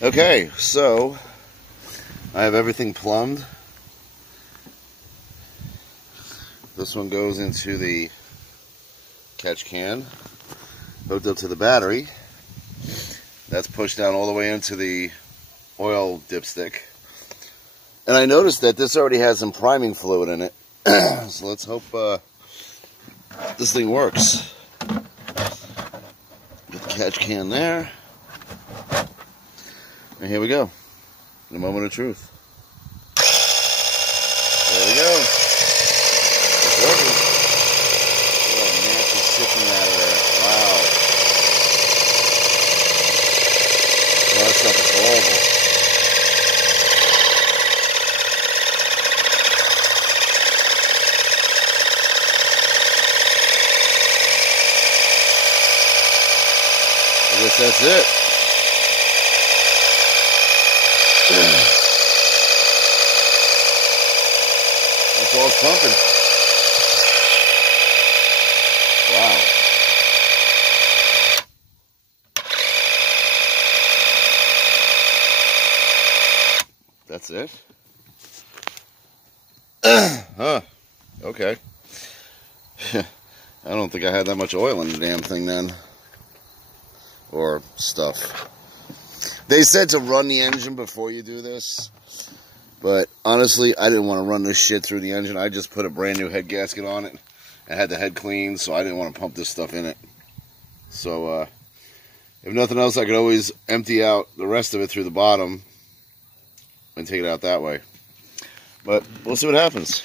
Okay, so I have everything plumbed. This one goes into the catch can, hooked up to the battery. That's pushed down all the way into the oil dipstick. And I noticed that this already has some priming fluid in it. So let's hope this thing works. Get the catch can there. And here we go. The moment of truth. There we go. It's working. Look at that nasty siphon out of there. Wow. Well, that stuff is horrible. I guess that's it. That's all it's pumping. Wow. That's it? Huh. Okay. I don't think I had that much oil in the damn thing then. Or stuff. They said to run the engine before you do this. But honestly, I didn't want to run this shit through the engine. I just put a brand new head gasket on it. I had the head cleaned, so I didn't want to pump this stuff in it. So, if nothing else, I could always empty out the rest of it through the bottom and take it out that way. But we'll see what happens.